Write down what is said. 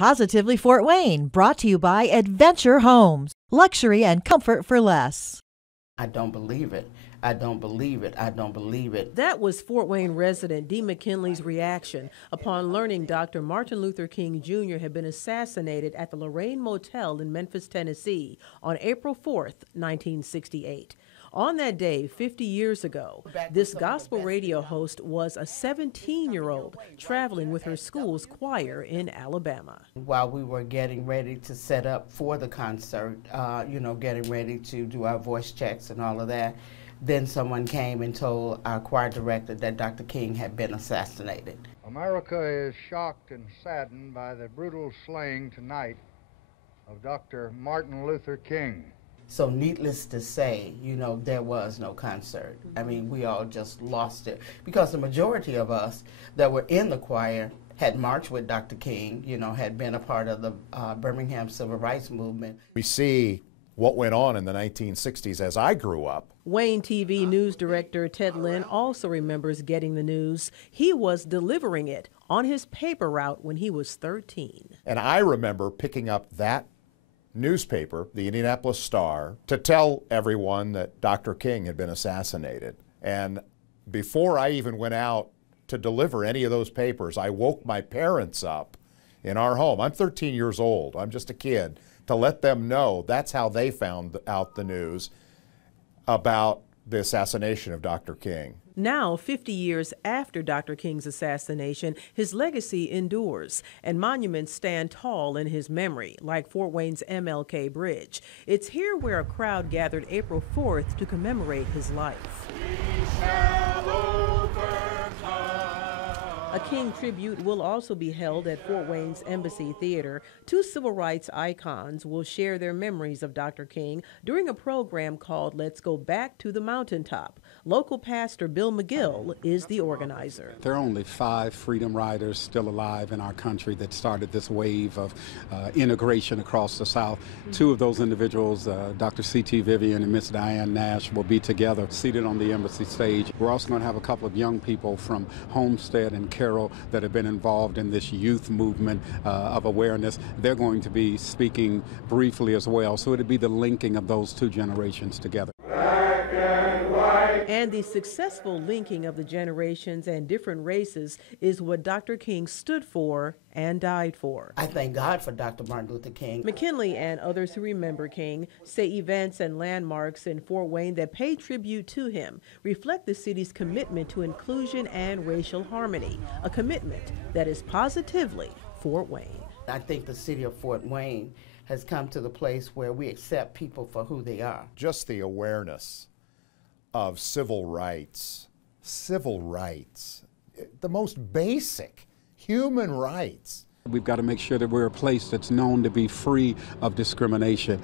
Positively Fort Wayne, brought to you by Adventure Homes. Luxury and comfort for less. I don't believe it. I don't believe it. I don't believe it. That was Fort Wayne resident Dee McKinley's reaction upon learning Dr. Martin Luther King Jr. had been assassinated at the Lorraine Motel in Memphis, Tennessee on April 4th, 1968. On that day, 50 years ago, this gospel radio host was a 17-year-old traveling with her school's choir in Alabama. While we were getting ready to set up for the concert, getting ready to do our voice checks and all of that, then someone came and told our choir director that Dr. King had been assassinated. America is shocked and saddened by the brutal slaying tonight of Dr. Martin Luther King. So needless to say, there was no concert. I mean, we all just lost it because the majority of us that were in the choir had marched with Dr. King, had been a part of the Birmingham Civil Rights Movement. We see what went on in the 1960s as I grew up. Wayne TV news director Ted Lynn also remembers getting the news. He was delivering it on his paper route when he was 13. And I remember picking up that newspaper, the Indianapolis Star, to tell everyone that Dr. King had been assassinated. And before I even went out to deliver any of those papers, I woke my parents up in our home. I'm 13 years old. I'm just a kid. To let them know that's how they found out the news about the assassination of Dr. King. Now, 50 years after Dr. King's assassination, his legacy endures, and monuments stand tall in his memory, like Fort Wayne's MLK Bridge. It's here where a crowd gathered April 4th to commemorate his life. We shall overcome. A King tribute will also be held at Fort Wayne's Embassy Theater. Two civil rights icons will share their memories of Dr. King during a program called Let's Go Back to the Mountaintop. Local pastor Bill McGill is the organizer. There are only 5 freedom riders still alive in our country that started this wave of integration across the South. 2 of those individuals, Dr. C.T. Vivian and Miss Diane Nash, will be together seated on the embassy stage. We're also going to have a couple of young people from Homestead and Carroll that have been involved in this youth movement of awareness. They're going to be speaking briefly as well, so it'll be the linking of those 2 generations together. Black and white. And the successful linking of the generations and different races is what Dr. King stood for and died for. I thank God for Dr. Martin Luther King. McKinley and others who remember King say events and landmarks in Fort Wayne that pay tribute to him reflect the city's commitment to inclusion and racial harmony, a commitment that is positively Fort Wayne. I think the city of Fort Wayne has come to the place where we accept people for who they are. Just the awareness of civil rights, the most basic human rights. We've got to make sure that we're a place that's known to be free of discrimination.